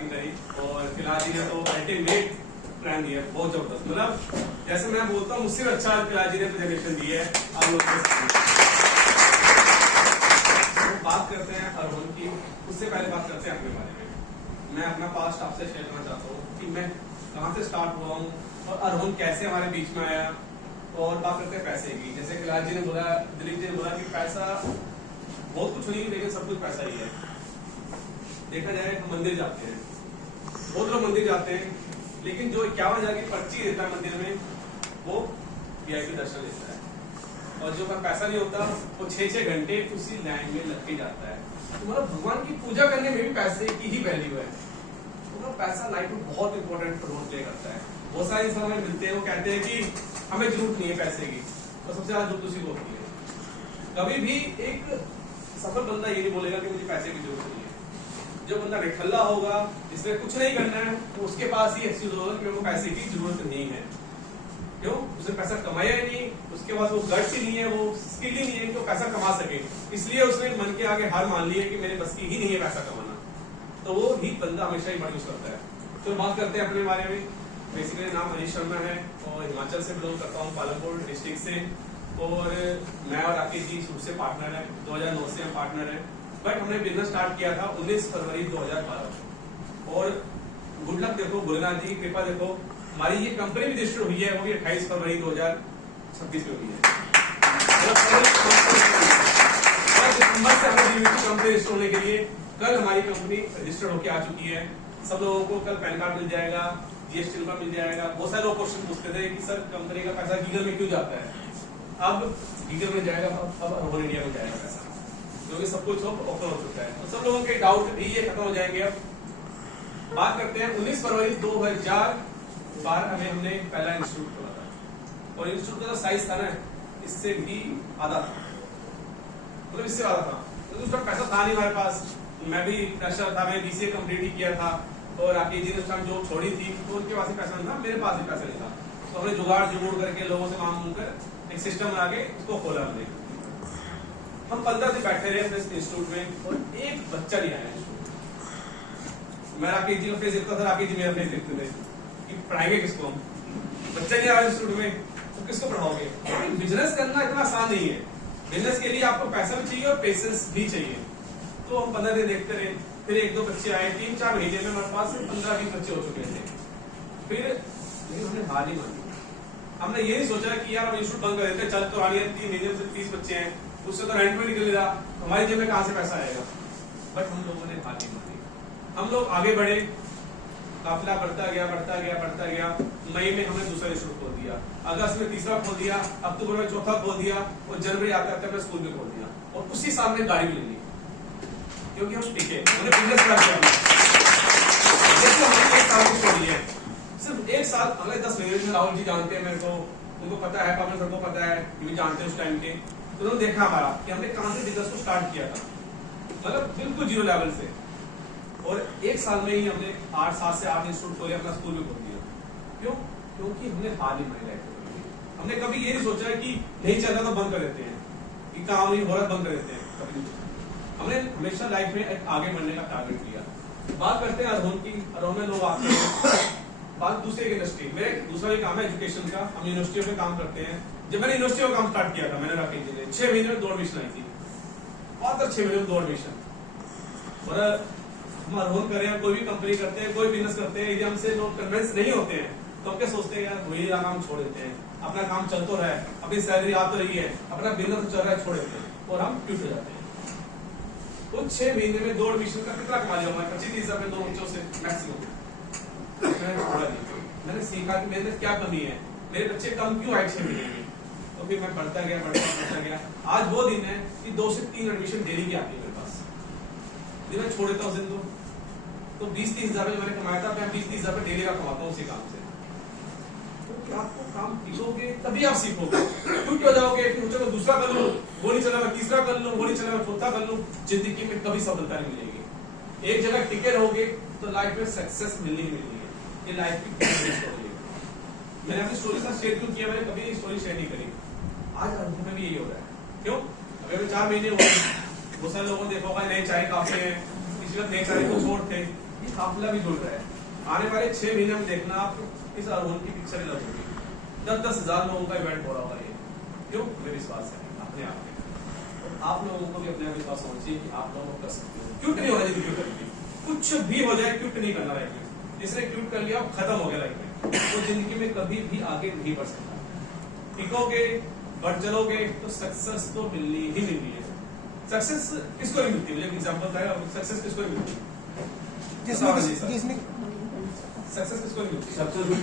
Acting करी और फिलहाल जी ने तो अल्टीमेट प्लान दिया, बहुत जबरदस्त। मतलब जैसे मैं बोलता हूँ मुझसे अच्छा फिलहाल जी ने प्रेजेंटेशन दी है आप लोग। तो बात करते हैं अरहुल की, उससे पहले बात करते हैं अपने बारे में। मैं अपना पास्ट आपसे शेयर करना चाहता हूँ कि मैं कहाँ से स्टार्ट हुआ हूँ और अरहुल कैसे हमारे बीच में आया। और बात करते हैं पैसे की। जैसे फिलहाल जी ने बोला, दिलीप जी ने बोला कि पैसा बहुत कुछ नहीं लेकिन सब कुछ पैसा ही है। देखा जाए हम मंदिर जाते हैं, बहुत लोग मंदिर जाते हैं, लेकिन जो 51,000 की पर्ची देता है मंदिर में वो वीआईपी दर्शन लेता है, और जो का पैसा नहीं होता वो 6-6 घंटे उसी लाइन में लग के जाता है। तो मतलब भगवान की पूजा करने में भी पैसे की ही वैल्यू है। तो पैसा लाइफ में बहुत इंपॉर्टेंट रोल प्ले करता है। बहुत सारे इंसान हमें मिलते हैं, वो कहते हैं कि हमें जरूरत नहीं है पैसे की, तो सबसे ज्यादा जरूरत उसी को होती है। कभी भी एक सफल बंदा ये नहीं बोलेगा कि मुझे पैसे की जरूरत नहीं है। जो बंदा निठल्ला होगा, जिसने कुछ नहीं करना है, तो उसके पास ही एक्सक्यूज होगा कि मेरे को पैसे की जरूरत नहीं है। क्यों? उसने पैसा कमाया ही नहीं, उसके पास वो गट्स ही नहीं है, वो स्किल ही नहीं है कि वो पैसा कमा सके, इसलिए उसने मन के आगे हार मान ली है कि मेरे बस की ही नहीं है पैसा कमाना। तो वो ही बंदा हमेशा ही बड़ा यूज करता है। तो बात करते हैं अपने बारे में। बेसिकली नाम मनीष शर्मा है और हिमाचल से बिलोंग करता हूँ, पालमपुर डिस्ट्रिक्ट से। और मैं और राकेश जी शुरू से पार्टनर है, 2009 से हम पार्टनर हैं। बट हमने बिजनेस स्टार्ट किया था 19 फरवरी 2012। और गुड लक देखो, भोलेनाथ जी की कृपा देखो, हमारी ये कंपनी भी रजिस्टर हुई है वो भी 28 फरवरी 2026 में हुई है। दिसंबर से हमें कंपनी रजिस्टर होने के लिए कल हमारी कंपनी रजिस्टर होकर आ चुकी है। सब लोगों को कल पैन कार्ड मिल जाएगा, जीएसटी नंबर मिल जाएगा। बहुत सारे लोग क्वेश्चन पूछते थे कि सर कंपनी का पैसा गीगल में क्यों जाता है। अब गीगल में जाएगा, अब अरहुल इंडिया में जाएगा पैसा, क्योंकि सब कुछ ओपन हो चुका है। तो सब लोगों के डाउट भी ये खत्म हो जाएंगे। अब बात करते हैं 19 फरवरी 2012 में हमने पहला इंस्टीट्यूट खोला था। और इंस्टीट्यूट का जो साइज था ना, इससे भी आधा था, मतलब इससे आधा था। तो उसका पैसा था नहीं हमारे पास। मैं भी प्रेशर था, मैं बीसीए कंप्लीट ही किया था और राकेश जी ने उस टाइम जॉब छोड़ी थी, तो उनके पास ही पैसा नहीं था, मेरे पास भी पैसा नहीं था। तो हमने जुगाड़ करके लोगों से मांग कर एक सिस्टम बना के उसको खोला हमने। हम 15 दिन बैठे रहे अपने इंस्टीट्यूट में और एक बच्चा नहीं आया। मैं राकेश जी का फेस देखता था, राकेश जी मेरा फेस देखते थे कि पढ़ाएंगे किसको हम। बच्चा नहीं आया इंस्टीट्यूट में तो किसको पढ़ाओगे। बिजनेस करना इतना आसान नहीं है। बिजनेस के लिए आपको पैसा भी चाहिए और पेशेंस भी चाहिए। तो हम 15 दिन देखते रहे, फिर 1-2 बच्चे आए। 3-4 महीने में हमारे पास 15-20 बच्चे हो चुके थे। फिर हमने हार नहीं मानी। हमने ये नहीं सोचा कि यार हम इंस्टीट्यूट बंद कर देते, चल तो आ रही है, 3 महीने से 30 बच्चे हैं, उससे तो रेंट में निकल रहा, हमारी जेब में कहां से पैसा आएगा। बट हम लोगों ने हार नहीं मानी। हम लोग आगे बढ़े, काफिला बढ़ता गया। मई में हमने दूसरा इंस्टीट्यूट खोल दिया, अगस्त में तीसरा खोल दिया, अक्टूबर में चौथा खोल दिया और जनवरी आते आते अपने स्कूल में खोल दिया। और उसी साल में गाड़ी भी ले ली, क्योंकि हम टिके, हमने बिजनेस स्टार्ट किया। हमने 1 साल की स्टोरी है, सिर्फ 1 साल। अगले 10 महीने में राहुल जी जानते हैं मेरे को, उनको पता है, कमल सर को पता है, ये भी जानते हैं उस टाइम के। तो उन्होंने देखा हमारा कि हमने कहां से बिजनेस को स्टार्ट किया था, मतलब बिल्कुल जीरो लेवल से। और 1 साल में ही हमने 7 से 8 इंस्टीट्यूट खोले, अपना स्कूल भी खोल दिया। क्यों? क्योंकि हमने हार नहीं मानी लाइफ। हमने कभी ये नहीं सोचा कि नहीं चलता तो बंद कर देते हैं, कि काम नहीं हो रहा बंद कर देते हैं, कभी नहीं। हमने हमेशा लाइफ में आगे बढ़ने का टारगेट लिया। बात करते हैं अरहुल की। अरहुल में लोग आते हैं, बात दूसरे की इंडस्ट्री। मेरा दूसरा भी काम है एजुकेशन का, हम यूनिवर्सिटियों में काम करते हैं। जब मैंने यूनिवर्सिटी में काम स्टार्ट किया था, मैंने राकेश जी ने 6 महीने में 2 एडमिशन आई थी, और 6 महीने में 2 एडमिशन। और हम अरहुल करें, कोई भी कंपनी करते हैं, कोई बिजनेस करते हैं, यदि हमसे लोग कन्विंस नहीं होते हैं तो हम क्या सोचते हैं, यार वही काम छोड़ देते हैं, अपना काम चल तो रहा है, अपनी सैलरी आ तो रही है, अपना बिजनेस चल रहा है, छोड़ देते हैं और हम ट्यूट हो जाते हैं। तो 6 महीने में 2 एडमिशन का कितना कमा लिया? 25-30 हजार में 2 बच्चों से मैक्सिमम। मैंने छोड़ा नहीं, मैंने सीखा कि मेरे में क्या कमी है, मेरे बच्चे कम क्यों आए 6 महीने में। तो फिर मैं बढ़ता गया। आज वो दिन है कि 2 से 3 एडमिशन डेली की आती है मेरे पास। यदि मैं छोड़ देता हूँ दिन तो 20-30 हजार मैंने कमाया था, मैं 20-30 हजार डेली का कमाता हूँ उसी काम से। तो आपको काम सीखोगे तभी आप सीखोगे। क्यों हो जाओगे कि मुझे मैं दूसरा कर लूं, वो नहीं चला, मैं तीसरा कर लूं, वो नहीं चला, मैं चौथा कर लूं, जिंदगी में कभी सफलता नहीं मिलेगी। एक जगह टिके रहोगे तो लाइफ में सक्सेस मिलनी ही मिलनी है। ये लाइफ की स्टोरी है। मैंने अपनी स्टोरी साथ शेयर क्यों किया? मैंने कभी स्टोरी शेयर नहीं करी। आज अनुभव में भी यही हो रहा है। क्यों? अभी 4 महीने हुए, बहुत सारे लोगों ने देखा होगा नए चाय काफी है, इस वक्त नए चाय को छोड़ थे, ये काफिला भी जुड़ रहा है। आने वाले 6 महीने में देखना आप इस अरोहण की पिक्चर अलग होगी। 10-10 हजार लोगों का इवेंट हो रहा होगा ये। क्यों? मेरे विश्वास है अपने आप में। आप लोगों को भी अपने विश्वास होना चाहिए कि आप लोग कर सकते हो। क्यूट नहीं होना चाहिए, क्यूट करके कुछ भी हो जाए, क्यूट नहीं करना लाइफ में। जिसने क्यूट कर लिया खत्म हो गया लाइफ में, तो जिंदगी में कभी भी आगे नहीं बढ़ सकता। टिकोगे, बढ़ चलोगे तो सक्सेस तो मिलनी ही मिलनी है। सक्सेस किसको नहीं मिलती? मुझे एग्जांपल बताएगा, सक्सेस किसको नहीं मिलती? जिसने सक्सेस किसको नहीं मिलती? सक्सेसफुल